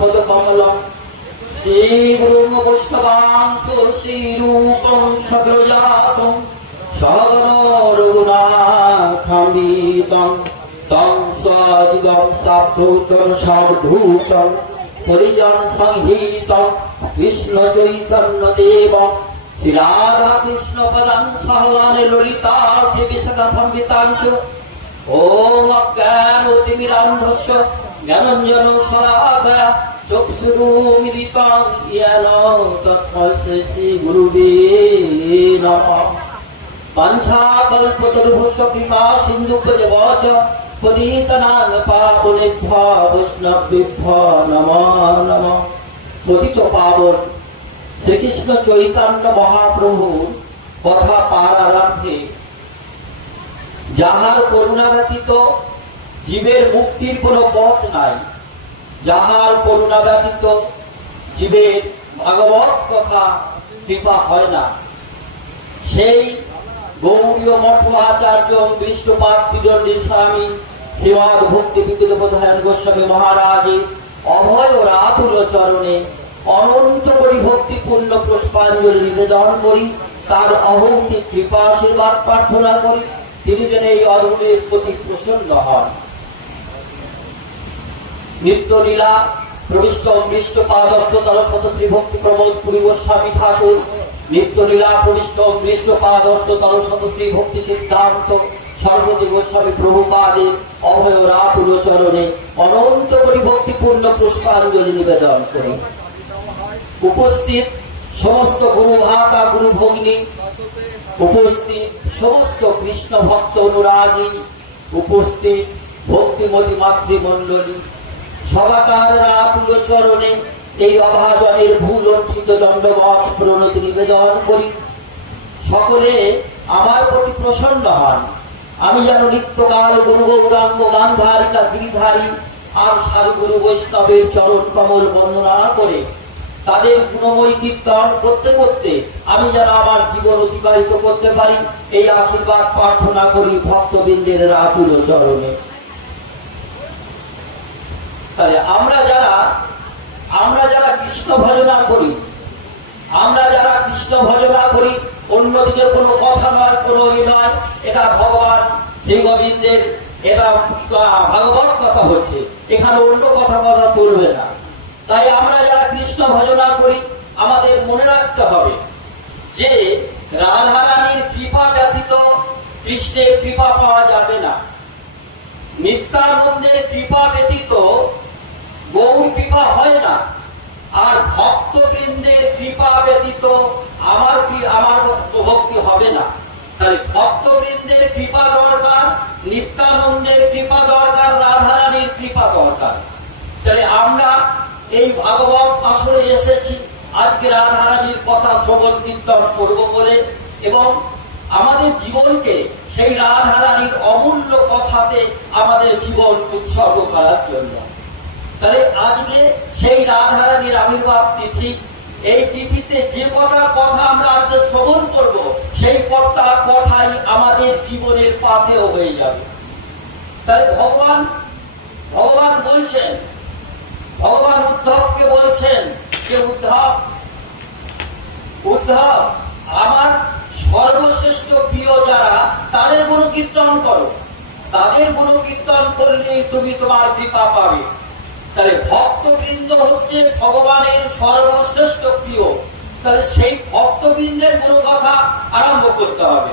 পদ কমলম শ্রীগুরুং বৈষ্ণবাংশ শ্রীরূপং সগ্রজাতং সরণরঘুনাথামৃতং তং সদিদং সাবধূতং সাবধূতং হরিজন সংহিতং কৃষ্ণ চৈতন্য দেবং শ্রী রাধা কৃষ্ণ পদং সহলানে ললিতা শ্রী বিশাখাম্বিতাংশু ওম অজ্ঞানতিমিরান্ধস্য জ্ঞানঞ্জন শলাকয়া চক্ষুরুমিলিতং येन তস্मै শ্রীগুরুবে নমঃ। বাঞ্ছাকল্পতরুভ্যশ্চ কৃপা সিন্ধুভ্যেব চ পতিতানাং পাবনেভ্যো বৈষ্ণবেভ্যো নমো নমঃ। পতিত পাবন শ্রীকৃষ্ণ চৈতন্য মহাপ্রভুর কথা পার আরম্ভে যাহার করুণা ব্যতীত জীবের মুক্তির কোনো পথ নাই, যাহার করুণা ব্যতীত জীবের ভাগবত কথা কৃপা হয় না, সেই গৌড়ীয় মঠ আচার্য বিষ্ণুপাদ বিদণ্ডী স্বামী শ্রীমদ ভক্তি বিদ্যাপধায়ন গোস্বামী মহারাজের অভয় ও রাতুল চরণে অনন্ত করি ভক্তিপূর্ণ পুষ্পাঞ্জলি নিবেদন করি, তার অহৌতিক কৃপা আশীর্বাদ প্রার্থনা করি তিনি যেন এই অধমের প্রতি প্রসন্ন হন। নিত্য লীলা প্রবিষ্ট অমৃষ্ট পাদস্ততল শত শ্রী ভক্তি প্রমোদ পুরী গোস্বামী ঠাকুর, নিত্য লীলা প্রবিষ্ট অমৃষ্ট পাদস্ততল শত শ্রী ভক্তি সিদ্ধান্ত সরস্বতী গোস্বামী প্রভুপাদের অভয় রাতুল চরণে অনন্ত করি ভক্তিপূর্ণ পুষ্পাঞ্জলি নিবেদন করি। উপস্থিত সমস্ত গুরু ভাতা গুরু ভগ্নী, উপস্থিত সমস্ত কৃষ্ণ ভক্ত অনুরাগী, উপস্থিত ভক্তিমতী মাতৃমণ্ডলী, সবাকার রাতুল চরণে এই অভাজনের ভুল অর্পিত দণ্ডবত প্রণতি নিবেদন করি। সকলে আমার প্রতি প্রসন্ন হন, আমি যেন নিত্যকাল গুরু গৌরাঙ্গ গান্ধারিকা গিরিধারী আর সাধু গুরু বৈষ্ণবের চরণ কমল বর্ণনা করে তাদের গুণময়ী কীর্তন করতে করতে আমি যেন আমার জীবন অতিবাহিত করতে পারি, এই আশীর্বাদ প্রার্থনা করি ভক্তবৃন্দের রাতুল চরণে। তাহলে আমরা যারা কৃষ্ণ ভজনা করি, অন্যদিকে কোনো কথা নয়, কোনো নয়, এটা ভগবান শ্রী গোবিন্দের এটা ভাগবত কথা হচ্ছে, এখানে অন্য কথা চলবে না। তাই আমরা যারা কৃষ্ণ ভজনা করি আমাদের মনে রাখতে হবে যে রাধারানীর কৃপা ব্যতীত কৃষ্ণের কৃপা পাওয়া যাবে না, নিত্যানন্দের কৃপা ব্যতীত গৌর কৃপা হয় না, আর ভক্তবৃন্দের কৃপা ব্যতীত আমার ভক্তি হবে না। তাহলে ভক্তবৃন্দের কৃপা দরকার, নিত্যানন্দের কৃপা দরকার, রাধারানীর কৃপা দরকার। তাহলে আমরা এই ভাগবত আসরে এসেছি আজকে রাধারানীর কথা শ্রবণ কীর্তন করব বলে, এবং আমাদের জীবনকে সেই রাধারানীর অমূল্য কথাতে আমাদের জীবন উৎসর্গ করার জন্য। তাহলে আজকে সেই রাধারানীর আবির্ভাব তিথি, এই তিথিতে যে কটা কথা আমরা আজকে শ্রবণ করব সেই কথাই আমাদের জীবনের পাথেয় হয়ে যাবে। তাই ভগবান বলছেন, ভগবান উদ্ধবকে বলছেন যে উদ্ধব আমার সর্বশ্রেষ্ঠ প্রিয় যারা তাদের গুণ কীর্তন করো, তাদের গুণ কীর্তন করলেই তুমি তোমার কৃপা পাবে। তাহলে ভক্তবৃন্দ হচ্ছে ভগবানের সর্বশ্রেষ্ঠ প্রিয়, তাহলে সেই ভক্তবৃন্দের গুণ কথা আরম্ভ করতে হবে।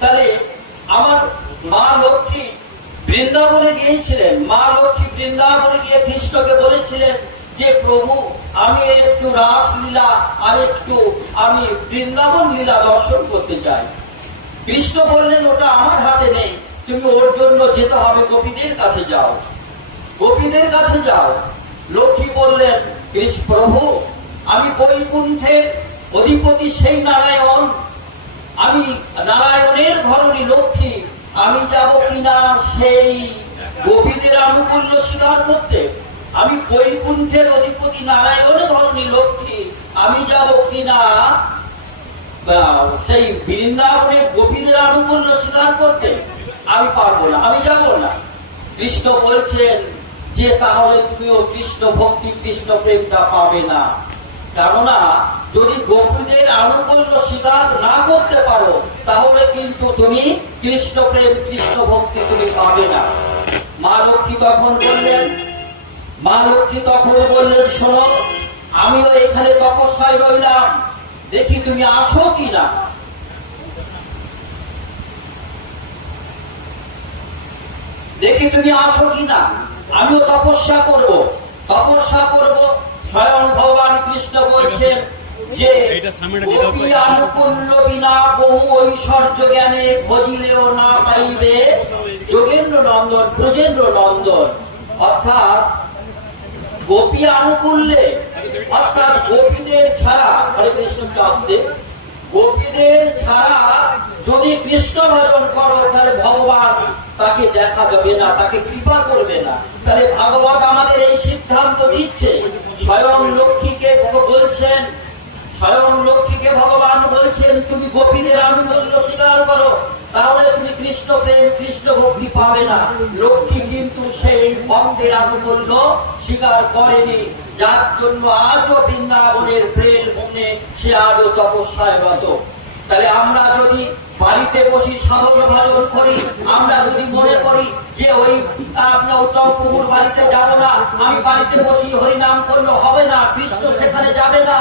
তাহলে আমার মা লক্ষ্মী বৃন্দাবনে গিয়েছিলেন, মা লক্ষ্মী বৃন্দাবনে গিয়ে কৃষ্ণকে বলেছিলেন যে প্রভু আমি একটু রাসলীলা আর একটু আমি বৃন্দাবন লীলা দর্শন করতে চাই। কৃষ্ণ বললেন ওটা আমার হাতে নেই, তুমি ওর জন্য যেতে হবে গোপীদের কাছে যাও, গোপীদের কাছে যাও। লক্ষ্মী বললেন প্রভু আমি বৈকুণ্ঠের অধিপতি সেই নারায়ণ, আমি নারায়ণের ঘরণী লক্ষ্মী, আমি যাব কিনা সেই গোপীদের আনুকূল্য স্বীকার করতে? আমি বৈকুণ্ঠের অধিপতি নারায়ণের ধরনী লক্ষ্মী, আমি যাব কিনা সেই বৃন্দাবনের গোপীদের আনুকূল্য স্বীকার করতে? আমি পারবো না, আমি যাব না। কৃষ্ণ বলছেন যে তাহলে তুমিও কৃষ্ণ ভক্তি কৃষ্ণ প্রেমটা পাবে না। কেননা যদি গোপীদের আনুকূল্য স্বীকার না করতে পারো তাহলে কিন্তু তুমি কৃষ্ণ প্রেম কৃষ্ণ ভক্তি তুমি পাবে না। মা লক্ষ্মী তখন বললেন শোনো, আমিও এখানে তপস্যায় রইলাম, দেখি তুমি আসো কিনা। আমিও তপস্যা করব। স্বয়ং ভগবান কৃষ্ণ বলছেন যে গোপী আনুকূল্য বিনা বহু ঐশ্বর্য জ্ঞানে ভজিলেও না পাইবে যোগেন্দ্র নন্দন ব্রজেন্দ্র নন্দন। অর্থাৎ গোপী আনুকূল্যে, অর্থাৎ গোপীদের ছাড়া, হরে কৃষ্ণ আসতে, গোপীদের ছাড়া যদি কৃষ্ণ ভজন করো তাহলে ভগবান তাকে দেখা দেবে না, তাকে কৃপা করবে না। তাহলে ভাগবত আমাদের এই সিদ্ধান্ত দিচ্ছে। স্বয়ং লক্ষ্মীকে ভগবান বলছেন তুমি গোপীদের আনুকূল্য স্বীকার করো, তাহলে তুমি কৃষ্ণ প্রেম কৃষ্ণ ভক্তি পাবে না। লক্ষ্মী কিন্তু সেই ভক্তের আনুকূল্য স্বীকার করেনি, যার জন্য আজও বৃন্দাবনের প্রেম মনে সে আজও তপস্যায় রত। তাহলে আমরা যদি বাড়িতে বসি সাধন ভজন করি, আমরা যদি মনে করি যে ওই উত্তম প্রভুর বাড়িতে যাব না, আমি বাড়িতে বসি হরিনাম করলে হবে না, কৃষ্ণ সেখানে যাবে না।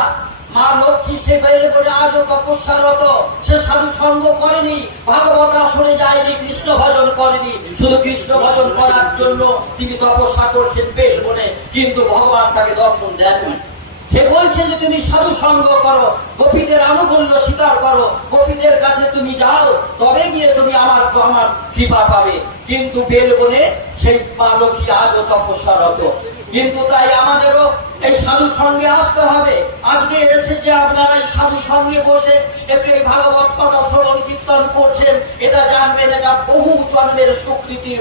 মা লক্ষ্মী সে বের করে আজও তপস্যারত, সে সাধু সঙ্গ করেনি, ভাগবত আসনে যায়নি, কৃষ্ণ ভজন করেনি। শুধু কৃষ্ণ ভজন করার জন্য তিনি তপস্যা করছেন বেল বলে, কিন্তু ভগবান তাকে দর্শন দেননি। সে বলছে যে তুমি সাধু সঙ্গ করো, গোপীদের আনুকূল্য স্বীকার করো, গোপীদের কাছে তুমি যাও, তবে গিয়ে তুমি আমার কৃপা পাবে। কিন্তু বেল বনে সেই মা লক্ষ্মী আজও তপস্যারত। কিন্তু তাই আমাদেরও এই সাধু সঙ্গে আসতে হবে। আজকে এসে যে আপনারা এই সাধু সঙ্গে বসে একটু এই ভাগবত কথা শ্রবণ কীর্তন করছেন, এটা জানবেন এটা বহু জন্মের সুকৃতির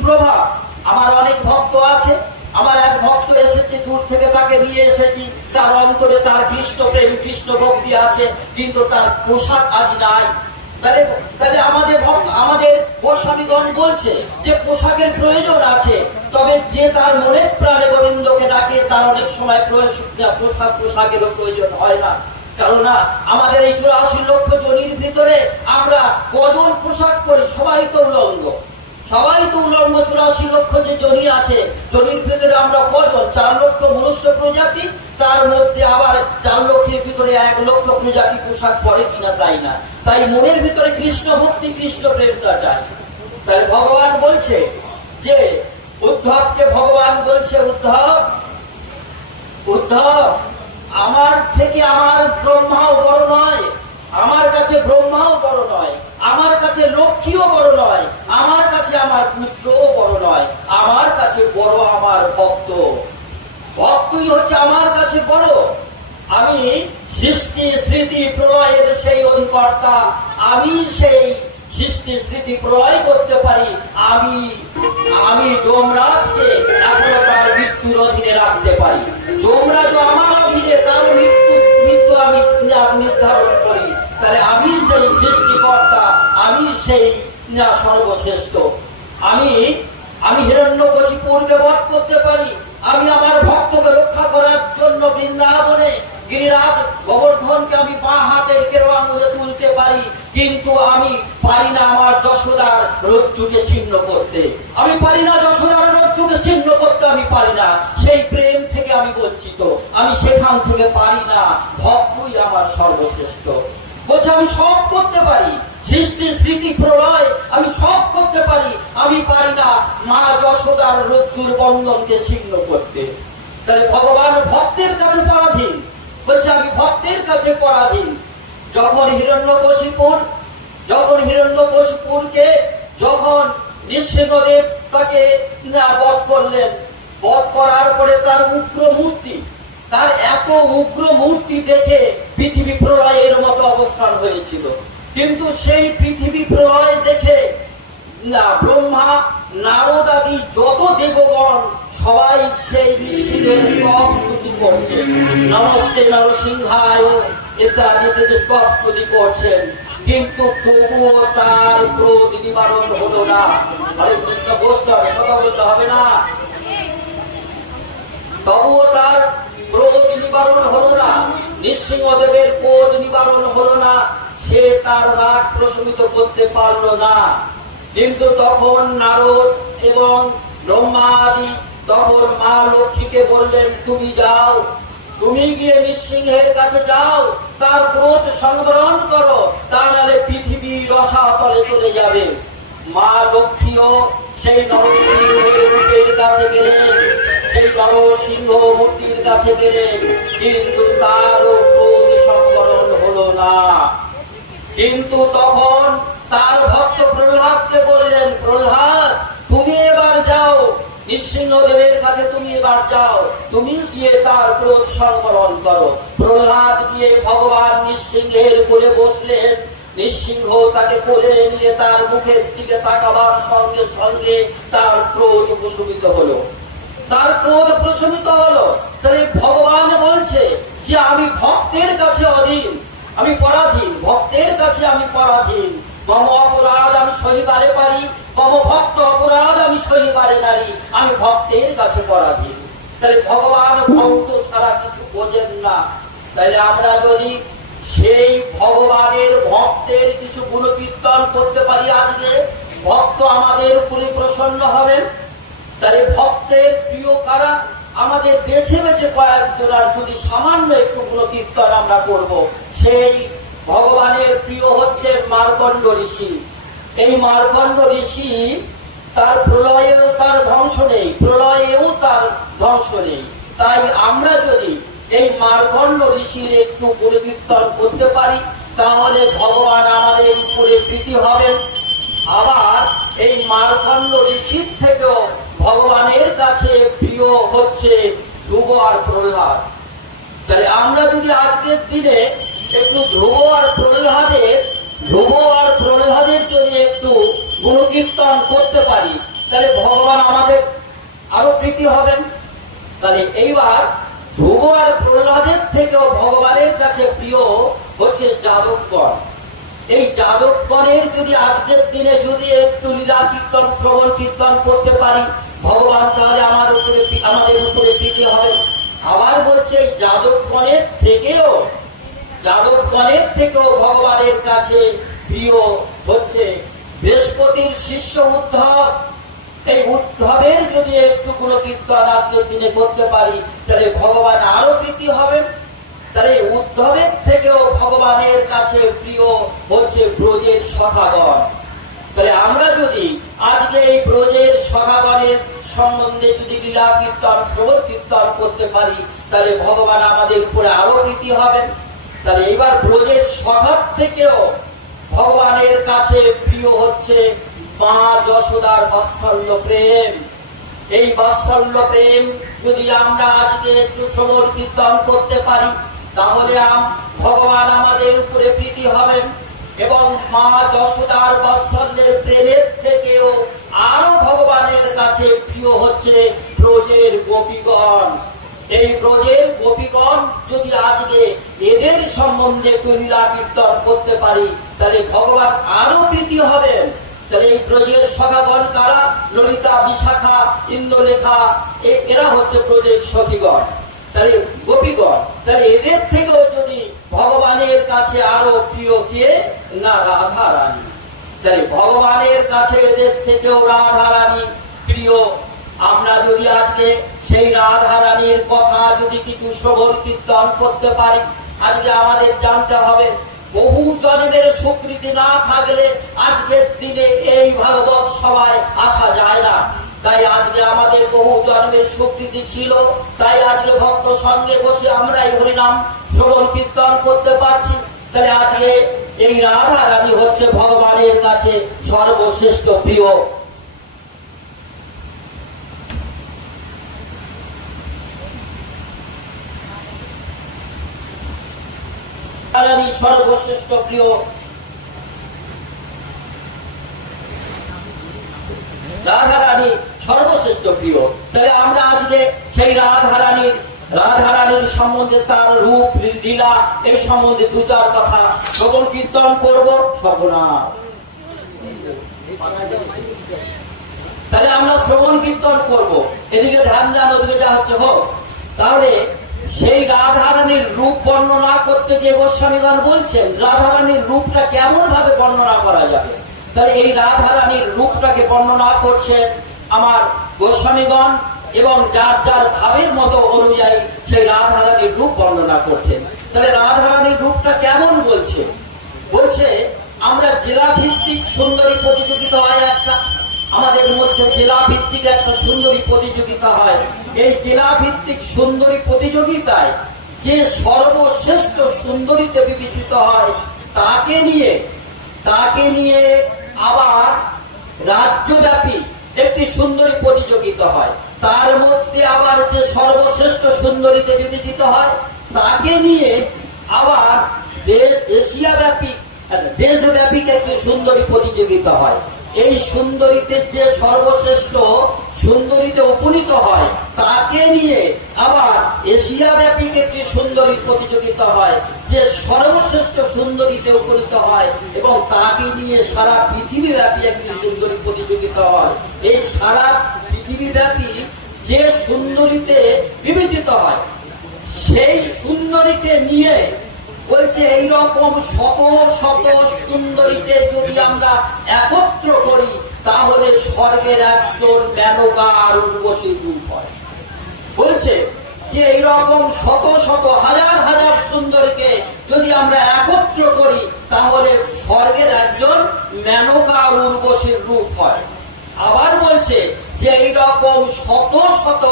প্রভাব। আমার অনেক ভক্ত আছে, আমার এক ভক্ত এসেছে দূর থেকে, তাকে নিয়ে এসেছি, তার অন্তরে তার কৃষ্ণ প্রেম কৃষ্ণ ভক্তি আছে, কিন্তু তার পোশাক আজ নাই। তাহলে আমাদের গোস্বামীগণ বলছে যে পোশাকের প্রয়োজন আছে, তবে যে তার মনে প্রাণে গোবিন্দকে ডাকে তার অনেক সময় পোশাকেরও প্রয়োজন হয় না। কেননা আমাদের এই 84 লক্ষ জনির ভিতরে আমরা কজন পোশাক পরি? সবাই তো উলঙ্গ। 84 লক্ষ যে জনি আছে, জনির ভিতরে আমরা কজন? 4 লক্ষ মনুষ্য প্রজাতি, তার মধ্যে আবার 4 লক্ষের ভিতরে 1 লক্ষ প্রজাতি পোশাক পরে কিনা তাই না। তাই মনের ভিতরে কৃষ্ণ ভক্তি কৃষ্ণ প্রেমটা যায়। তাই ভগবান বলছে যে উদ্ধবকে ভগবান বলছে, উদ্ধব আমার থেকে আমার ব্রহ্মাও বড় নয়, আমার কাছে ব্রহ্মাও বড় নয়, আমার কাছে লক্ষ্মীও বড় নয়, আমার কাছে আমার পুত্রও বড় নয়, আমার কাছে বড় আমার ভক্তই হচ্ছে আমার কাছে বড়। আমি সৃষ্টি স্মৃতি প্রলয়ের সেই অধিকর্তা, আমি সেই সৃষ্টি স্মৃতি প্রলয় করতে পারি। আমি যমরাজকে এখনো তার মৃত্যুর অধীনে রাখতে পারি। যমরাজ আমার অধীনে, তার মৃত্যু আমি নির্ধারণ করি। তাহলে আমি সেই সৃষ্টিকর্তা, আমি সেই সর্বশ্রেষ্ঠ। আমি হিরণ্যকশিপুরকে বধ করতে পারি, আমি আমার ভক্তকে রক্ষা করার জন্য বৃন্দাবনে গিরিরাজ গোবর্ধনকে আমি বাঁ হাতের কেরো আঙুলে তুলতে পারি, কিন্তু আমি পারি না আমার যশোদার রজ্জুকে ছিন্ন করতে। আমি পারি না যশোদার রজ্জুকে ছিন্ন করতে, আমি পারি না। সেই প্রেম থেকে আমি বঞ্চিত, আমি সেখান থেকে পারি না। ভক্তই আমার সর্বশ্রেষ্ঠ। বলছে আমি সব করতে পারি, সৃষ্টি স্মৃতি প্রলয় আমি সব করতে পারি, আমি পারি না মা যশোদার রজ্জুর বন্ধনকে ছিন্ন করতে। তাহলে ভগবান ভক্তের কাছে পরাধীন। বলছে আমি ভক্তের কাছে পরাধীন। যখন হিরণ্যকশিপুরকে যখন নৃসিংহদেব তাকে বধ করলেন, বধ করার পরে তার এত উগ্র মূর্তি দেখে পৃথিবী প্রলয়ের মতো অবস্থান হয়েছিল। কিন্তু সেই পৃথিবী প্রলয় দেখে ব্রহ্মা নারদ আদি যত দেবগণ সবাই সেই ঋষিদের সব স্তুতি করছেন, নমস্তে নরসিংহায় ইত্যাদি স্তব স্তুতি করছেন। কিন্তু তবুও তার ক্রোধ নিবারণ হলো না। হরে কৃষ্ণ, বসতে হবে, কথা বলতে হবে না। তবুও তার ক্রোধ নিবারণ হলো না, নৃসিংহদেবের ক্রোধ নিবারণ হলো না, সে তার রাগ প্রশমিত করতে পারল না। কিন্তু তখন নারদ এবং ব্রহ্মা আদি তখন মা লক্ষ্মীকে বললেন, তুমি যাও, তুমি গিয়ে নৃসিংহের কাছে যাও, তার ক্রোধ সংবরণ করো, তা নাহলে পৃথিবী রসাতলে চলে যাবে। মা লক্ষ্মীও সেই নরসিংহের রূপের কাছে গেলেন, সেই নরসিংহ মূর্তির কাছে গেলেন, কিন্তু তারও ক্রোধ সংবরণ হলো না। কিন্তু তখন তার ভক্ত প্রহ্লাদকে বললেন, প্রহ্লাদ তুমি এবার যাও, নৃসিংহদেবের কাছে তুমি এবার যাও, তুমি গিয়ে তার ক্রোধ সংবরণ করো। প্রহ্লাদ গিয়ে ভগবান নৃসিংহের কোলে বসলেন। নৃসিংহ তাকে কোলে নিয়ে তার মুখের দিকে তাকাবার সঙ্গে সঙ্গে তার ক্রোধ প্রশমিত হলো, তার ক্রোধ প্রশমিত হলো। তাহলে ভগবান বলছে যে আমি ভক্তের কাছে অধীন, আমি পরাধীন, ভক্তের কাছে আমি পরাধীন। মম অপরাধ আমি সহিবারে পারি, মম ভক্ত অপরাধ আমি সহিবারে নারী, আমি ভক্তের কাছে পরাধীন। তাহলে ভগবান ভক্ত ছাড়া কিছু বোঝেন না। তাহলে আমরা যদি সেই ভগবানের ভক্তের কিছু গুণকীর্তন করতে পারি, আজকে ভক্ত আমাদের উপরে প্রসন্ন হবেন। তাহলে ভক্তের প্রিয় কারা, আমাদের বেছে বেছে কয়েকজনের যদি সামান্য একটু গুণকীর্তন আমরা করব, সেই ভগবানের প্রিয় হচ্ছে মার্কণ্ড ঋষি। এই মার্কণ্ড ঋষি, তার প্রলয়েও তার ধ্বংস নেই, প্রলয়েও তার ধ্বংস নেই। তাই আমরা যদি এই মার্কণ্ড ঋষির একটু গুণকীর্তন করতে পারি, তাহলে ভগবান আমাদের উপরে প্রীতি হবেন। আবার এই মার্কণ্ড ঋষির থেকেও ভগবানের কাছে প্রিয় হচ্ছে ধ্রুব আর প্রহ্লাদ। তাহলে আমরা যদি আজকের দিনে একটু ধ্রুব আর প্রহ্লাদের যদি একটু গুণকীর্তন করতে পারি, তাহলে ভগবান আমাদের আরো প্রীতি হবেন। তাহলে এইবার ধ্রুব আর প্রহ্লাদের থেকেও ভগবানের কাছে প্রিয় হচ্ছে যাদবগণ। এই যাদবগণের যদি আজকের দিনে যদি একটু লীলা কীর্তন শ্রবণ কীর্তন করতে পারি, ভগবান তাহলে আমাদের উপরে প্রীতি হবে। আবার বলছে যাদবগণের থেকেও ভগবানের কাছে প্রিয় হচ্ছে বৃহস্পতির শিষ্য উদ্ধব। এই উদ্ধবের যদি একটু গুণকীর্তন আজকের দিনে করতে পারি, তাহলে ভগবান আরো প্রীতি হবেন। তাহলে উদ্ধবের থেকেও ভগবানের কাছে প্রিয় হচ্ছে ব্রজের সখাগণ। তাহলে আমরা যদি আজকে এই ব্রজের সখাগণের সম্বন্ধে যদি লীলা কীর্তন শ্রবণ কীর্তন করতে পারি, তাহলে ভগবান আমাদের উপরে আরো প্রীতি হবেন। তাহলে এইবার ব্রজের সখার থেকেও ভগবানের কাছে প্রিয় হচ্ছে মা যশোদার বাৎসল্য প্রেম। এই বাৎসল্য প্রেম যদি আমরা আজকে একটু শ্রবণ কীর্তন করতে পারি, তাহলে ভগবান আমাদের উপরে প্রীতি হবেন। এবং মা যশোদার বাৎসল্যের প্রেমের থেকেও আরো ভগবানের কাছে প্রিয় হচ্ছে ব্রজের গোপীগণ। এই ব্রজের গোপীগণ যদি আজকে এদের সম্বন্ধে একটু লীলা কীর্তন করতে পারি, তাহলে ভগবান আরো প্রীতি হবেন। তাহলে এই ব্রজের সখাগণ কারা? ললিতা, বিশাখা, ইন্দ্রলেখা, এরা হচ্ছে ব্রজের সখীগণ, তাহলে গোপীগণ। তাহলে এদের থেকেও যদি ভগবানের কাছে আরো প্রিয় কে না? রাধা রানী। তাহলে ভগবানের কাছে এদের থেকেও রাধা রানী প্রিয়। আমরা যদি আজকে সেই রাধা রানীর কথা যদি কিছু শ্রবণ কীর্তন করতে পারি, আজকে আমাদের জানতে হবে বহু জন্মের স্বীকৃতি না থাকলে আজকের দিনে এই ভাগবত সভায় আসা যায় না। তাই আজকে আমাদের বহু জন্মের স্বীকৃতি ছিল, তাই আজকে ভক্ত সঙ্গে বসে আমরা এই হরিনাম শ্রবণ কীর্তন করতে পারছি। তাহলে আজকে এই রাধা রানী হচ্ছে ভগবানের কাছে সর্বশ্রেষ্ঠ প্রিয়। রানী সর্বশ্রেষ্ঠ প্রিয়, রাধা রানী সর্বশ্রেষ্ঠ প্রিয়। তাহলে আমরা আজকে সেই রাধা রানীর রাধারানীর সম্বন্ধে, তার রূপ লীলা এই সম্বন্ধে দু চার কথা শ্রবণ কীর্তন করব। সর্বনাশ, তাহলে আমরা শ্রবণ কীর্তন করব, এদিকে ধ্যান যান, ওদিকে যা হচ্ছে হোক। তাহলে সেই রাধারানীর রূপ বর্ণনা করতে যে গোস্বামীগণ বলছেন, রাধারানীর রূপটা কেমন ভাবে বর্ণনা করা যাবে, তাহলে এই রাধারানীর রূপটাকে বর্ণনা করছেন আমার গোস্বামীগণ, এবং যার যার ভাবের মতো অনুযায়ী সেই রাধারানীর রূপ বর্ণনা করছেন। তাহলে রাধারানীর রূপটা কেমন বলছে, বলছে আমরা জেলা ভিত্তিক সুন্দরী প্রতিযোগিতা হয় একটা, আমাদের মধ্যে জেলা ভিত্তিক একটা সুন্দরী প্রতিযোগিতা হয়। এই জেলা ভিত্তিক সুন্দরী প্রতিযোগিতায় যে সর্বশ্রেষ্ঠ সুন্দরীতে বিবেচিত হয় তাকে নিয়ে আবার রাজ্যব্যাপী একটি সুন্দরী প্রতিযোগিতা হয়। তার মধ্যে আবার যে সর্বশ্রেষ্ঠ সুন্দরীতে বিবেচিত হয় তাকে নিয়ে আবার দেশব্যাপী একটি সুন্দরী প্রতিযোগিতা হয়। এই সুন্দরীতে যে সর্বশ্রেষ্ঠ সুন্দরীতে উপনীত হয় তাকে নিয়ে আবার এশিয়া ব্যাপী একটি সুন্দরী প্রতিযোগিতা হয়, যে সর্বশ্রেষ্ঠ সুন্দরীতে উপনীত হয়, এবং তাকে নিয়ে সারা পৃথিবীব্যাপী একটি সুন্দরী প্রতিযোগিতা হয়। এই সারা পৃথিবীব্যাপী যে সুন্দরীতে বিবেচিত হয় সেই সুন্দরীকে নিয়ে বলছে এইরকম শত শত সুন্দরীকে যদি আমরা একত্র করি তাহলে স্বর্গের একজন মেনকা আর উর্বশীর রূপ হয়। বলছে যে এইরকম শত শত হাজার হাজার সুন্দরীকে যদি আমরা একত্র করি তাহলে স্বর্গের একজন মেনকা আর উর্বশীর রূপ হয়। আবার বলছে যে এইরকম শত শত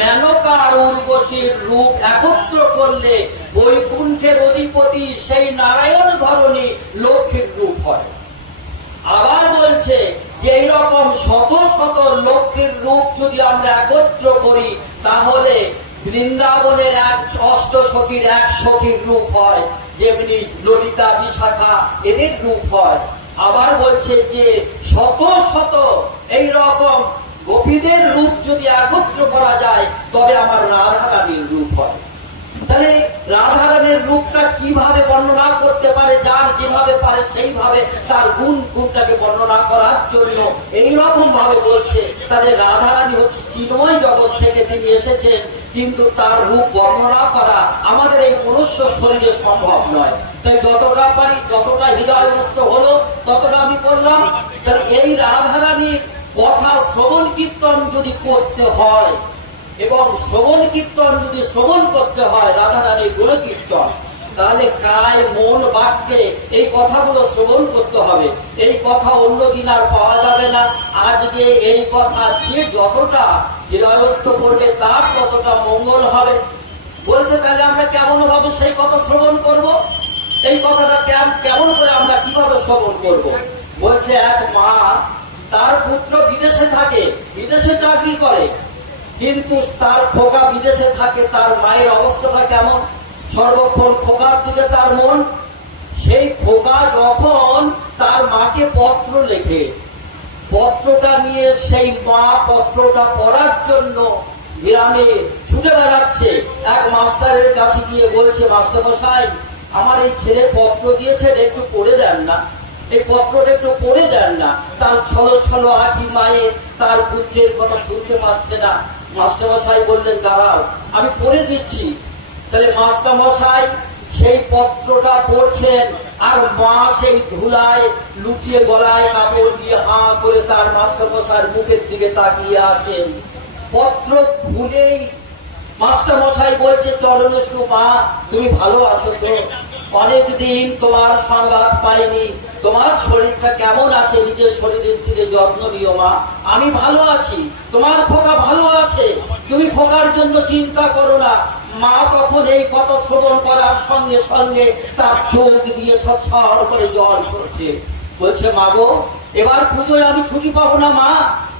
মেনকা আর উর্বশীর রূপ একত্র করলে বৈকুণ্ঠের অধিপতি সেই নারায়ণ ধরনী লক্ষ্মীর রূপ হয়। আবার বলছে যে এইরকম শত শত লক্ষ্মীর রূপ যদি আমরা একত্র করি তাহলে বৃন্দাবনের এক অষ্টসখীর এক সখীর রূপ হয়, যেমনি ললিতা বিশাখা এদের রূপ হয়। আবার বলছে যে শত শত এইরকম গোপীদের রূপ যদি একত্র করা যায় তবে আমার রাধারানীর রূপ হয়। তাহলে রাধারানীর রূপটা কিভাবে বর্ণনা করতে পারে, যার যেভাবে পারে সেইভাবে তার গুণটাকে বর্ণনা করার জন্য এইরকম ভাবে বলছে। তাহলে রাধারানী হচ্ছে চিন্ময় জগৎ থেকে তিনি এসেছেন, কিন্তু তার রূপ বর্ণনা করা আমাদের এই মনুষ্য শরীরে সম্ভব নয়। তাই যতটা পারি, যতটা হৃদয়গ্রস্ত হলো ততটা আমি করলাম। তাহলে এই রাধারানীর কথা শ্রবণ কীর্তন যদি করতে হয়, এবং শ্রবণ কীর্তন যদি শ্রবণ করতে হয় রাধারানীর গুণকীর্তন, তাহলে কায় মন বাক্যে এই কথাগুলো শ্রবণ করতে হবে। এই কথা অন্যদিন আর পাওয়া যাবে না। আজকে এই কথা যে যতটা হৃদয়স্থ করবে তার ততটা মঙ্গল হবে। বলছে তাহলে আমরা কেমন ভাবে সেই কথা শ্রবণ করব, এই কথাটা কেমন করে আমরা কিভাবে শ্রবণ করব। বলছে এক মা, তার পুত্র বিদেশে থাকে, বিদেশে চাকরি করে, কিন্তু তার খোকা বিদেশে থাকে। তার মায়ের অবস্থাটা কেমন, সর্বক্ষণ খোকার দিকে তার মন। সেই খোকা যখন তার মাকে পত্র লেখে, পত্রটা নিয়ে সেই মা পত্রটা পড়ার জন্য গ্রামে ছুটে বেড়াচ্ছে। এক মাস্টারের কাছে গিয়ে বলছে, মাস্টার মশাই আমার এই ছেলে পত্র দিয়েছেন, একটু পড়ে দেন না, এই পত্রটা একটু পড়ে দেন না। তার ছলো ছলো আঁকি মায়ে তার পুত্রের কথা শুনতে পাচ্ছে না। মাস্টার মশাই বললেন দাঁড়াও আমি পড়ে দিচ্ছি। তাহলে মাস্টার মশাই সেই পত্রটা পড়ছেন, আর মা সেই ধুলায় লুকিয়ে গলায় কাপড় দিয়ে হাঁ করে তার মাস্টার মশাইয়ের মুখের দিকে তাকিয়ে আছেন। পত্র খুলেই মাস্টার মশাই বলছে, চরণেশ্বর মা তুমি ভালো আছো তো? অনেকদিন তোমার সংবাদ পাইনি, তোমার শরীরটা কেমন আছে? নিজের শরীরের দিকে যত্ন নিও মা। আমি ভালো আছি, তোমার খোকা ভালো আছে, তুমি খোকার জন্য চিন্তা করো না। মা তখন এই কথা শ্রবণ করার সঙ্গে সঙ্গে তার চোখ দিয়ে ছটছট করে জল পড়ছে। বলছে মা গো, এবার পুজোয় আমি ছুটি পাবো না মা,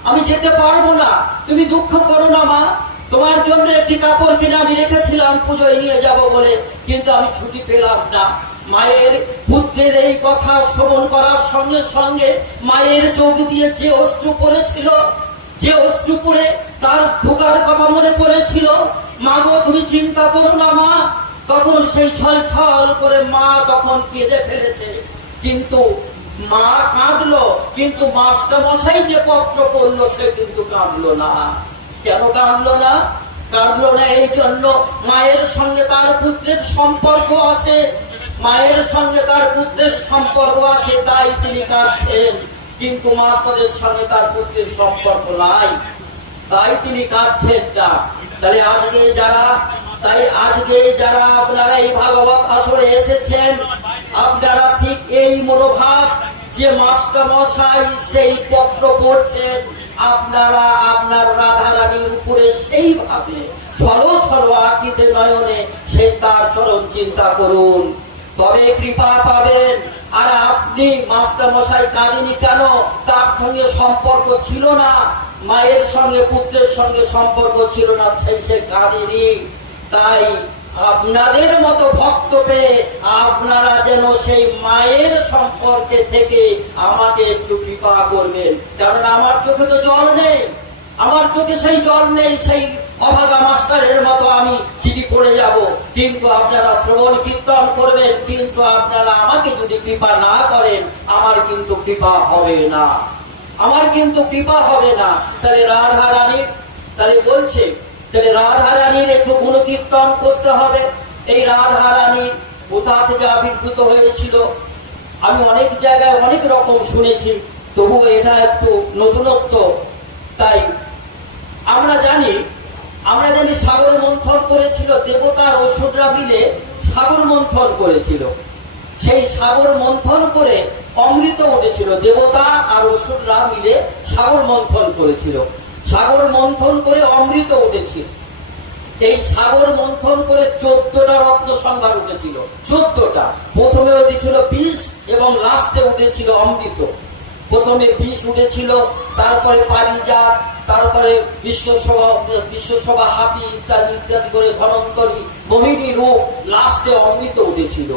আমি যেতে পারবো না, তুমি দুঃখ করো না মা। তোমার জন্য একটি কাপড় কিনে আমি রেখেছিলাম পুজোয় নিয়ে যাব বলে, কিন্তু আমি ছুটি পেলাম না। মায়ের পুত্রের এই কথা শ্রবণ করার সঙ্গে সঙ্গে মায়ের চোখ দিয়ে যে অশ্রু পড়েছিল, যে অশ্রু পড়ে তার খোকার কথা মনে পড়েছিল, মা গো তুমি চিন্তা করো না মা। তখন সেই ছল ছল করে মা তখন কেঁদে ফেলেছে। কিন্তু মা কাঁদলো, কিন্তু মাস্টার মশাই যে পত্র পড়লো সে কিন্তু কাঁদলো না। কেন কাঁদলো না? কাঁদলো না এই জন্য, মায়ের সঙ্গে তার পুত্রের সম্পর্ক আছে, মায়ের সঙ্গে তার পুত্রের সম্পর্ক আছে, তাই তিনি কাঁদছেন। কিন্তু মাস্টারের সঙ্গে তার পুত্রের সম্পর্ক নাই, তাই তিনি কাঁদছেন না। তাহলে আজকে যারা আপনারা এই ভাগবত আসরে এসেছেন, আপনারা ঠিক এই মনোভাব যে মাস্টার মশাই সেই পত্র পড়ছেন, আপনারা আপনার রাধা রানীর উপরে সেইভাবে ছলো ছলো আঁকিতে নয়নে সেই তার চরণ চিন্তা করুন, তবে কৃপা পাবেন। আর আপনি মাস্টার মশাই কাঁদেনি কেন? তার সঙ্গে সম্পর্ক ছিল না, মায়ের সঙ্গে পুত্রের সঙ্গে সম্পর্ক ছিল না, সে কাঁদেনি। তাই আপনাদের মতো ভক্ত পেয়ে আপনারা যেন সেই মায়ের সম্পর্কে থেকে আমাকে একটু কৃপা করবেন। কারণ আমার চোখে তো জল নেই, আমার চোখে সেই জল নেই, সেই অভাগা মাস্টারের মতো আমি চিঠি পড়ে যাব। কিন্তু আপনারা শ্রবণ কীর্তন করবেন, কিন্তু আপনারা আমাকে যদি কৃপা না করেন, আমার কিন্তু কৃপা হবে না, আমার কিন্তু কৃপা হবে না। তাহলে রাধা রানী তাহলে বলছে, তাহলে রাধা রানীর একটু গুণকীর্তন করতে হবে। এই রাধা রানী কোথা থেকে আবির্ভূত হয়েছিল আমি অনেক জায়গায় অনেক রকম শুনেছি, তবু এটা একটু নতুনত্ব। তাই আমরা জানি সাগর মন্থন করেছিল, দেবতার অসুররা মিলে সাগর মন্থন করেছিল। সেই সাগর মন্থন করে অমৃত উঠেছিল, দেবতা আর অসুররা মিলে সাগর মন্থন করেছিল, সাগর মন্থন করে অমৃত উঠেছিল। এই সাগর মন্থন করে 14টা রত্ন সম্ভার উঠেছিল, 14টা। প্রথমে উঠেছিল বিষ এবং লাস্টে উঠেছিল অমৃত। প্রথমে বিষ উঠেছিল, তারপরে পারিজাত, তারপরে বিশ্বসভা হাতি ইত্যাদি ইত্যাদি করে ধনন্তরী মোহিনী রূপ, লাস্টে অমৃত উঠেছিল।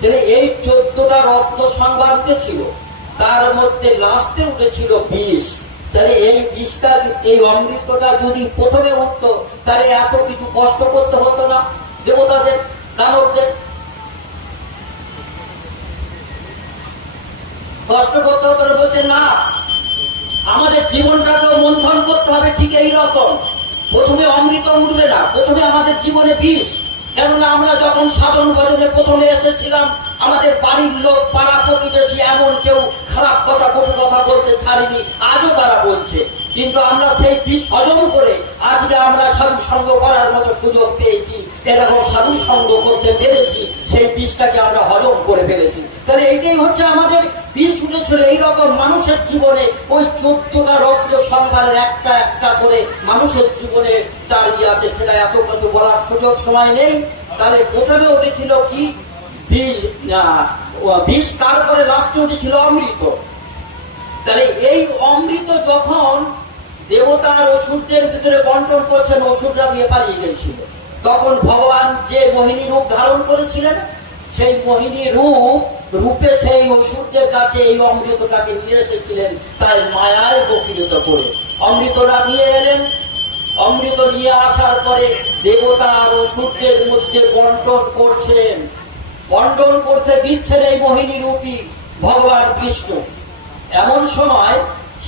তাহলে এই 14টা রত্ন সম্ভার উঠেছিল, তার মধ্যে লাস্টে উঠেছিল বিষ। তাহলে এই বিষটা, এই অমৃতটা যদি প্রথমে উঠতো, তাহলে এত কিছু কষ্ট করতে হতো না দেবতাদের, দানবদের, কষ্ট করতে হতো না। বলছে না, আমাদের জীবনটাকেও মন্থন করতে হবে ঠিক এই রকম। প্রথমে অমৃত উঠবে না, প্রথমে আমাদের জীবনে বিষ। কেননা আমরা যখন সাধন ভজনে প্রথমে এসেছিলাম, আমাদের বাড়ির লোক, পাড়া প্রতিবেশী এমন কেউ খারাপ কথা, কটু কথা বলতে ছাড়িনি, আজও তারা বলছে। কিন্তু আমরা সেই বিষ হজম করে আজকে আমরা সাধু সঙ্গ করার মতো সুযোগ পেয়েছি, এরকম সাধু সঙ্গ করতে পেরেছি, সেই বিষটাকে আমরা হজম করে ফেলেছি। তাহলে এইটাই হচ্ছে আমাদের বিষ উঠেছিল। এইরকম মানুষের জীবনে ওই 14টা রত্ন সম্ভারের একটা একটা করে মানুষের জীবনে দাঁড়িয়ে আছে, সেটা এত কত বলার সুযোগ সময় নেই। তাহলে প্রথমে উঠেছিল কি বিষ, তারপরে লাস্টে উঠেছিল অমৃত। তাহলে এই অমৃত যখন দেবতার অসুরদের ভিতরে বন্টন করছেন, অসুররা নিয়ে পালিয়ে গেছিল, তখন ভগবান যে মোহিনী রূপ ধারণ করেছিলেন, সেই মোহিনী রূপে সেই অসুরদের কাছে এই অমৃতটাকে নিয়ে এসেছিলেন। তাই মায়ায় বকিরত করে অমৃতটা নিয়ে এলেন। অমৃত নিয়ে আসার পরে দেবতা আর অসুরদের মধ্যে বন্টন করছেন, বন্টন করতে দিচ্ছেন এই মোহিনী রূপী ভগবান বিষ্ণু। এমন সময়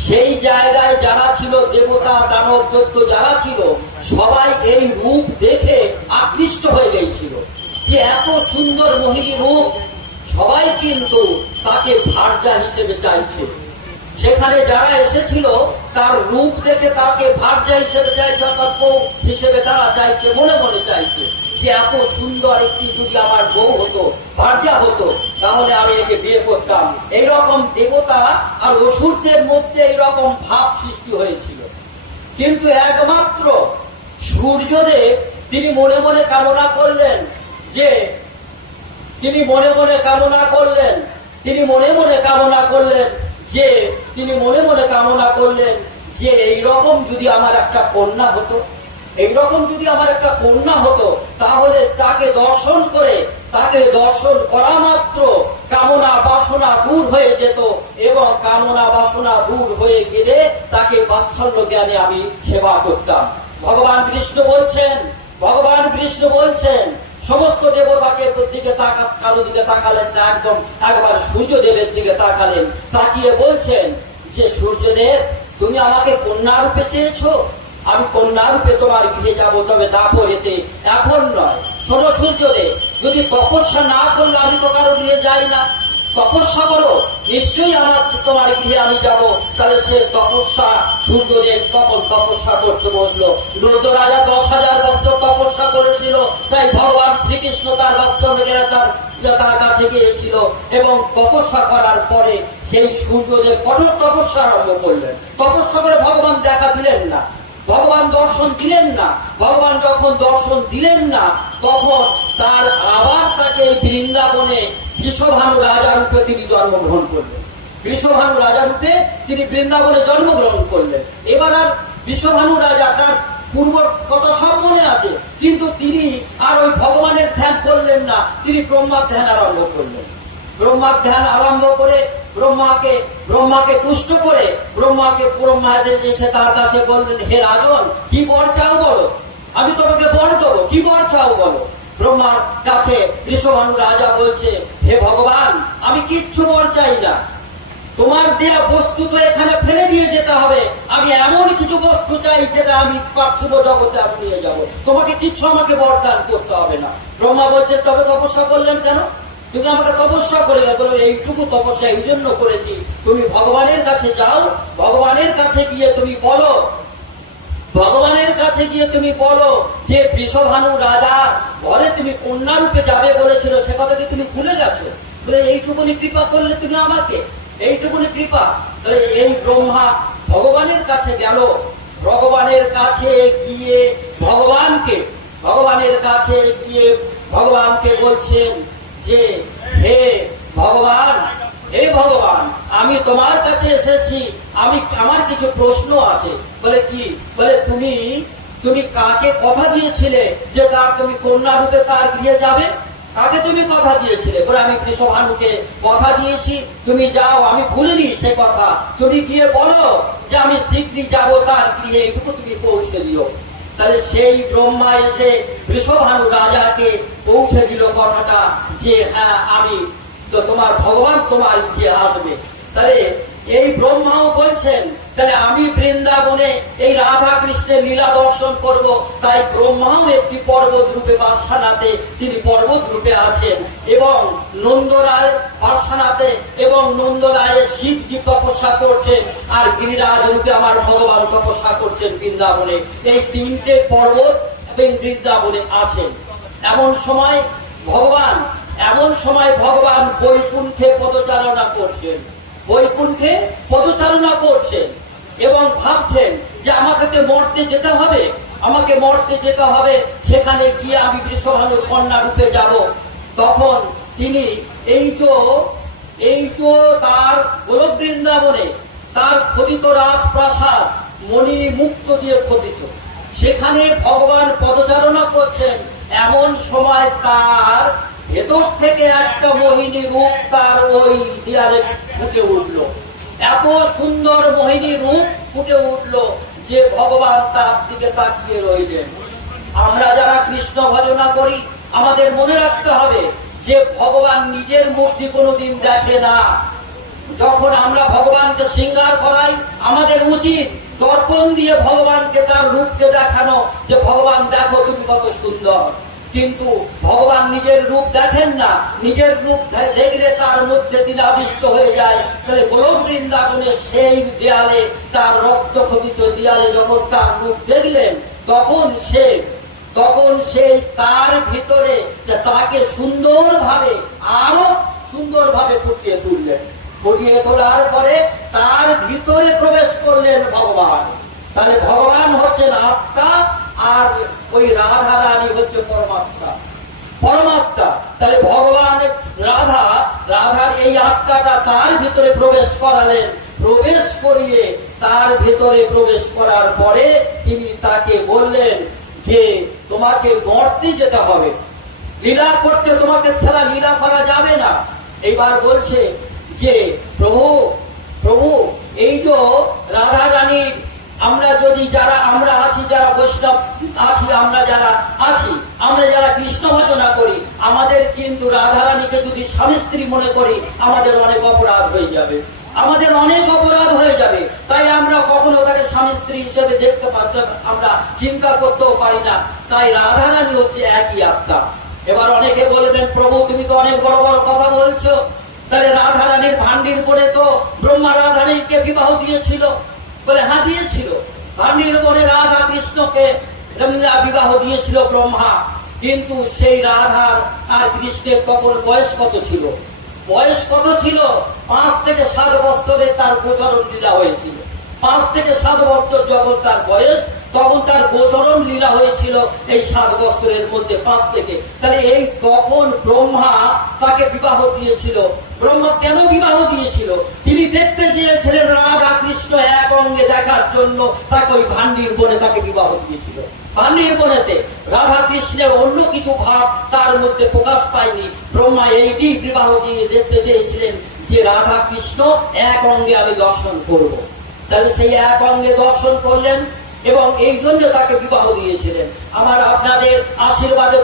সেই জায়গায় যারা ছিল, দেবতা দানব দৈত্য যারা ছিল, সবাই এই রূপ দেখে আকৃষ্ট হয়ে গিয়েছিল যে এত সুন্দর মোহিনী রূপ। সবাই কিন্তু তাকে ভার্যা হিসেবে চাইছে। সেখানে যারা এসেছিল তার রূপ দেখে তাকে ভার্যা হিসেবে চাইছে, অর্থাৎ বউ হিসেবে তারা চাইছে, মনে মনে চাইছে যে এত সুন্দর একটি যদি আমার বউ হতো, ভার্যা হতো, তাহলে আমি একে বিয়ে করতাম। এইরকম দেবতা আর অসুরদের মধ্যে এইরকম ভাব সৃষ্টি হয়েছিল। কিন্তু একমাত্র সূর্যদেব তিনি মনে মনে কামনা করলেন যে তিনি মনে মনে কামনা করলেন যে এইরকম যদি আমার একটা কন্যা হতো, এইরকম যদি আমার একটা কন্যা হতো, তাহলে তাকে দর্শন করা মাত্র কামনা বাসনা দূর হয়ে যেত, এবং কামনা বাসনা দূর হয়ে গেলে তাকে বাৎসল্য জ্ঞানে আমি সেবা করতাম। ভগবান কৃষ্ণ বলছেন ভগবান বিষ্ণু বলছেন, সমস্ত দেবতাকে দিকে কারো দিকে তাকালেন না, একদম একবার সূর্যদেবের দিকে তাকালেন, তাকিয়ে বলছেন যে সূর্যদেব, তুমি আমাকে কন্যা রূপে চেয়েছো, আমি কন্যা রূপে তোমার গৃহে যাবো, তবে দাপরেতে, এখন নয়। শোনো সূর্যদেব, যদি তপস্যা না করলে আমি তো কারো গৃহে যাই না, তপস্যা করো, নিশ্চয়ই আমার তোমার গৃহে আমি যাব। তাহলে সে তপস্যা, সূর্যদেব তখন তপস্যা করতে বসলো। নন্দ রাজা 10,000 বছর তপস্যা করেছিল, তাই ভগবান শ্রীকৃষ্ণ তার বাস্তবে তার কাছে গিয়েছিল এবং তপস্যা করার পরে সেই সূর্যদেব কঠোর তপস্যা আরম্ভ করলেন। তপস্যা করে ভগবান দেখা দিলেন না, ভগবান দর্শন দিলেন না। ভগবান যখন দর্শন দিলেন না, তখন তার আবার তাকে বৃন্দাবনে বৃষভানু রাজা রূপে তিনি জন্মগ্রহণ করলেন। বৃষভানু রাজা রূপে তিনি বৃন্দাবনে জন্মগ্রহণ করলেন। এবার আর বৃষভানু রাজা, তার পূর্ব কথা সব মনে আছে, কিন্তু তিনি আর ওই ভগবানের ধ্যান করলেন না, তিনি ব্রহ্মার ধ্যান আরম্ভ করলেন। ব্রহ্মার ধ্যান আরম্ভ করে ব্রহ্মাকে তুষ্ট করে ব্রহ্মা এসে তার কাছে বললেন, হে রাজন, কি বর চাও বলো, আমি তোমাকে বর দেবো, কি বর চাও বলো। ব্রহ্মার কাছে বৃষভানু রাজা বলছে, হে ভগবান, আমি কিচ্ছু বর চাই না, তোমার দেয়া বস্তু তো এখানে ফেলে দিয়ে যেতে হবে, আমি এমন কিছু বস্তু চাই যেটা আমি পার্থিব জগতে আমি নিয়ে যাব, তোমাকে কিচ্ছু আমাকে বরদান করতে হবে না। ব্রহ্মা বলছে, তবে তপস্যা করলেন কেন? তুমি আমাকে তপস্যা করে বলো, এইটুকু তপস্যা এই জন্য করেছি, তুমি ভগবানের কাছে যাও, ভগবানের কাছে গিয়ে তুমি বলো, ভগবানের কাছে গিয়ে তুমি বলো যে বৃষভানু রাজা ঘরে তুমি কন্যা রূপে যাবে বলেছিল, সে কথাকে তুমি ভুলে গেছো, বলে এইটুকুনি কৃপা করলে তুমি আমাকে, এইটুকুনি কৃপা। এই ব্রহ্মা ভগবানের কাছে গেল, ভগবানের কাছে গিয়ে ভগবানকে বলছেন যে হে ভগবান, আমি তোমার কাছে এসেছি, আমার কিছু প্রশ্ন আছে। বলে কি? বলে তুমি কাকে কথা দিয়েছিলে যে তুমি কন্যা রূপে তার গৃহে যাবে? কাকে তুমি কথা দিয়েছিলে? বলে আমি বৃষভানুকে কথা দিয়েছি, তুমি যাও, আমি ভুলিনি সে কথা, তুমি গিয়ে বলো যে আমি শীঘ্রই যাবো তার গৃহে, এটুকু তুমি পৌঁছে দিও। তাহলে সেই ব্রহ্মা এসে বৃষভানু রাজাকে পৌঁছে দিল কথাটা যে হ্যাঁ, আমি তো তোমার ভগবান তোমার গিয়ে আসবে। তাহলে এই ব্রহ্মাও বলছেন, তাহলে আমি বৃন্দাবনে এই রাধা কৃষ্ণের লীলা দর্শন করব, তাই ব্রহ্মাও একটি পর্বত রূপে বাদশানাতে তিনি পর্বত রূপে আছেন, এবং নন্দরায় বাদশানাতে এবং নন্দরায়ে শিবজি তপস্যা করছেন, আর গিরিরাজ রূপে আমার ভগবান তপস্যা করছেন বৃন্দাবনে। এই তিনটে পর্বত এবং বৃন্দাবনে আছেন। এমন সময় ভগবান বৈকুণ্ঠে পদচারণা করছেন এবং ভাবছেন যে আমাকে মরতে যেতে হবে, সেখানে গিয়ে আমি বৃষভানুর কন্যা রূপে যাব। তখন তিনি এই তো তার গোলক বৃন্দাবনে তার খোদিত রাজপ্রাসাদ মণি মুক্ত দিয়ে খোদিত, সেখানে ভগবান পদচারণা করছেন। এমন সময় তার ভেতর থেকে একটা মোহিনী রূপ তার ওই দেয়ালে ফুটে উঠল। এত সুন্দর মোহিনী রূপ ফুটে উঠল যে ভগবান তার দিকে তাকিয়ে রইলেন। আমরা যারা কৃষ্ণ ভজনা করি, আমাদের মনে রাখতে হবে যে ভগবান নিজের মূর্তি কোনোদিন দেখে না। যখন আমরা ভগবানকে শৃঙ্গার করাই, আমাদের উচিত দর্পণ দিয়ে ভগবানকে তার রূপকে দেখানো, যে ভগবান দেখো তুমি কত সুন্দর। কিন্তু ভগবান নিজের রূপ দেখেন না, নিজের রূপ দেখলে তার মধ্যে তিনি আবিষ্ট হয়ে যায়। তাহলে গোলক বৃন্দাবনের সেই দেয়ালে, তার রক্ত খোদিত দেয়ালে যখন তার রূপ দেখলেন, তখন সেই তার ভিতরে তাকে আরো সুন্দরভাবে ফুটিয়ে তুললেন। ফুটিয়ে তোলার পরে তার ভিতরে প্রবেশ করলেন ভগবান। তাহলে ভগবান হচ্ছেন আত্মা, আর ওই রাধা রানী হচ্ছে পরমাত্মা। তাহলে ভগবান রাধার এই আত্মাটা তার ভিতরে প্রবেশ করালেন। প্রবেশ করিয়ে তার ভিতরে প্রবেশ করার পরে তিনি তাকে বললেন যে তোমাকে মরতে যেতে হবে, লীলা করতে তোমাকে ছাড়া লীলা করা যাবে না। এইবার বলছে যে প্রভু এই তো রাধা রানীর, আমরা আছি, যারা বৈষ্ণব আছি, আমরা যারা আছি, আমরা যারা কৃষ্ণ ভজনা করি, আমাদের কিন্তু রাধারানীকে যদি স্বামী স্ত্রী মনে করি, আমাদের অনেক অপরাধ হয়ে যাবে, আমাদের অনেক অপরাধ হয়ে যাবে। তাই আমরা কখনো তাকে স্বামী স্ত্রী হিসেবে দেখতে পারতাম, আমরা চিন্তা করতেও পারি না। তাই রাধারানী হচ্ছে একই আত্মা। এবার অনেকে বলবেন, প্রভু তুমি তো অনেক বড় বড় কথা বলছো, তাহলে রাধারানীর ভান্ডির পরে তো ব্রহ্মা রাধারানীকে বিবাহ দিয়েছিল। বলে হ্যাঁ দিয়েছিল, ভান্ডির পরে রাধা কৃষ্ণকে বিবাহ দিয়েছিল ব্রহ্মা। কিন্তু সেই রাধার আর কৃষ্ণের তখন বয়স কত ছিল? বয়স কত ছিল? 5 থেকে 7 বছরে তার গোচরণ লীলা হয়েছিল। 5 থেকে 7 বছর যখন তার বয়স, তখন তার গোচরণ লীলা হয়েছিল এই 7 বছরের মধ্যে 5 থেকে। তাহলে এই তখন ব্রহ্মা তাকে বিবাহ দিয়েছিল। ব্রহ্মা কেন বিবাহ দিয়েছিল? তিনি দেখতে চেয়েছিলেন রাধা কৃষ্ণ এক অঙ্গে দেখার জন্য তাকে ওই ভান্ডির বনে তাকে বিবাহ দিয়েছিল। ভান্ডির বনেতে রাধা কৃষ্ণের অন্য কিছু ভাব তার মধ্যে প্রকাশ পায়নি। ব্রহ্মা এইটি বিবাহ দিয়ে দেখতে চেয়েছিলেন যে রাধা কৃষ্ণ এক অঙ্গে আমি দর্শন করব। তাহলে সেই এক অঙ্গে দর্শন করলেন এবং এই জন্য তাকে বিবাহ দিয়েছিলেন। আমার আপনাদের আশীর্বাদে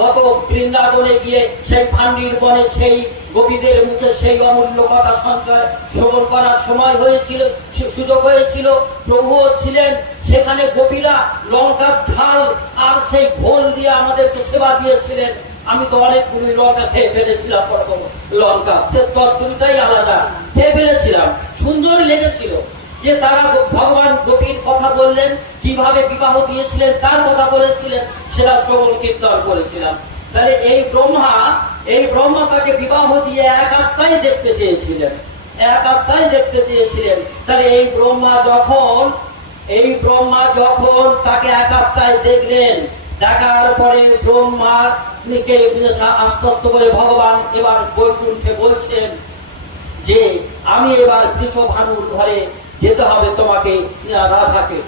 গত বৃন্দাবনে গিয়ে সেই ভান্ডির বনে সেই গোপীদের মুখে সেই অমূল্য কথা সঞ্চয় শ্রবণ করার সময় হয়েছিল, সুযোগ হয়েছিল। প্রভুও ছিলেন সেখানে। গোপীরা লঙ্কার ঝাল আর সেই ঘোল দিয়ে আমাদেরকে সেবা দিয়েছিলেন। আমি তো অনেকগুলি লঙ্কা খেয়ে ফেলেছিলাম, লঙ্কা তরকারিটাই আলাদা খেয়ে ফেলেছিলাম। সুন্দর লেগেছিল যে তারা ভগবান গোপীর কথা বললেন, কিভাবে বিবাহ দিয়েছিলেন তার কথা বলেছিলেন, সেটা শ্রবণ কীর্তন করেছিলাম। তাহলে এই ব্রহ্মা তাকে বিবাহ দিয়ে এক আত্মাই দেখতে চেয়েছিলেন, এক আত্মাই দেখতে চেয়েছিলেন। তাহলে এই ব্রহ্মা যখন তাকে এক আত্মায় দেখলেন, দেখার পরে ব্রহ্মাকে আস্তত্ব করে ভগবান এবার বৈকুণ্ঠে বলছেন যে আমি এবার বৃষভানুর ঘরে যেতে হবে তোমাকে, রাধাকে।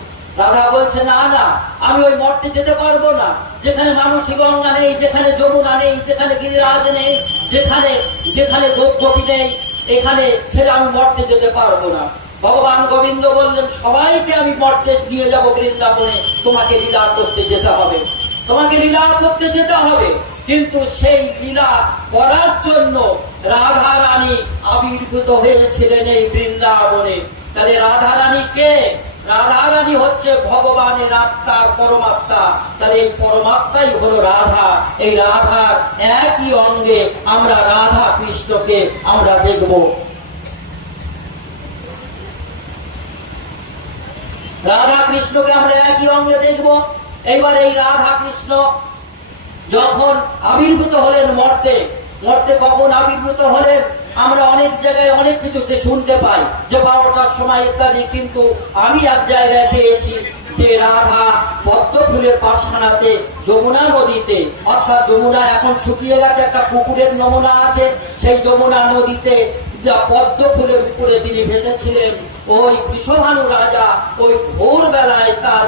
রাধা বলছে না না, আমি ওই মঠে যেতে পারবো না, যেখানে মানসী গঙ্গা নেই, যেখানে যমুনা নেই, যেখানে গিরিরাজ নেই, যেখানে গোপী নেই, এখানে ছেড়ে আমি মঠে যেতে পারবো না। ভগবান গোবিন্দ বললেন সবাইকে আমি মঠে নিয়ে যাবো বৃন্দাবনে, তোমাকে লীলা করতে যেতে হবে, তোমাকে লীলা করতে যেতে হবে। কিন্তু সেই লীলা করার জন্য রাধা রানী আবির্ভূত হয়েছিলেন এই বৃন্দাবনে। তাহলে রাধা রানী কে? রাধা রানী হচ্ছে ভগবানের আত্মার পরমাত্মা। তাহলে এই পরমাত্মাই হলো রাধা। এই রাধার একই অঙ্গে আমরা রাধা কৃষ্ণকে আমরা দেখব। রাধা কৃষ্ণকে আমরা একই অঙ্গে দেখব। এইবার এই রাধা কৃষ্ণ যখন আবির্ভূত হলেন মর্তে কখন আবির্ভূত হলেন? আমরা অনেক জায়গায় অনেক কিছুতে শুনতে পাই যে 12টার সময় ইত্যাদি, কিন্তু আমি এক জায়গায় পেয়েছি যে রাধা পদ্ম ফুলের পাঠশালাতে যমুনা নদীতে, অর্থাৎ যমুনা এখন শুকিয়ে গেছে, একটা পুকুরের নমুনা আছে, সেই যমুনা নদীতে যা পদ্ম ফুলের উপরে তিনি ভেসেছিলেন। ওই বৃষভানু রাজা ওই ভোর বেলায় তার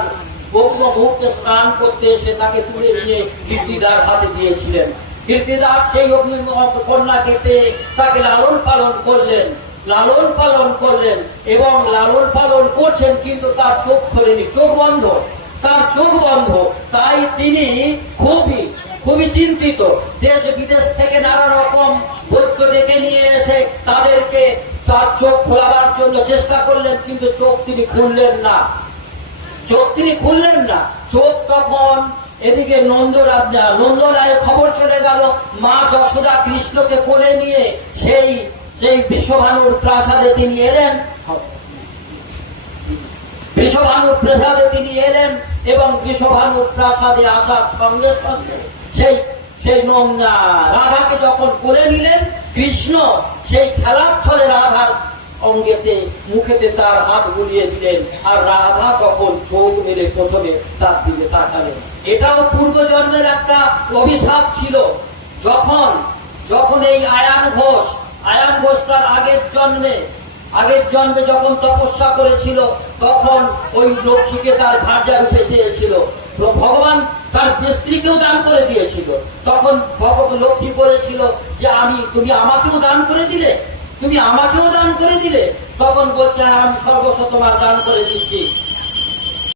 গৌর মুহূর্তে স্নান করতে এসে তাকে তুলে নিয়ে কীর্তিদার হাতে দিয়েছিলেন। কীর্তিদার সেই কন্যাকে পেয়ে তাকে লালন পালন করলেন এবং লালন পালন করছেন, কিন্তু তার চোখ খোলেনি, তার চোখ বন্ধ। তাই তিনি খুবই চিন্তিত। দেশ বিদেশ থেকে নানা রকম বৈদ্য ডেকে নিয়ে এসে তাদেরকে তার চোখ খোলাবার জন্য চেষ্টা করলেন, কিন্তু চোখ তিনি খুললেন না। চোখ তখন এদিকে নন্দরায় খবর চলে গেল। মা যশোদা কৃষ্ণকে কোলে নিয়ে সেই বৃষভানুর প্রাসাদে তিনি এলেন। এবং বৃষভানুর প্রাসাদে আসার সঙ্গে সঙ্গে সেই রাধাকে যখন কোলে নিলেন কৃষ্ণ, সেই খেলার ছলে রাধার অঙ্গেতে মুখেতে তার হাত বুলিয়ে দিলেন, আর রাধা তখন চোখ মেলে প্রথমে তার দিকে তাকালেন। এটাও পূর্বজন্মের একটা অভিশাপ ছিল। যখন এই আয়ান ঘোষ তার আগের জন্মে যখন তপস্যা করেছিল, তখন ওই লক্ষ্মীকে তার ভার্যা রূপে চেয়েছিল। ভগবান তার স্ত্রীকেও দান করে দিয়েছিল। তখন লক্ষ্মী বলেছিল যে তুমি আমাকেও দান করে দিলে। তখন বলছে আমি সর্বস্ব তোমার দান করে দিচ্ছি।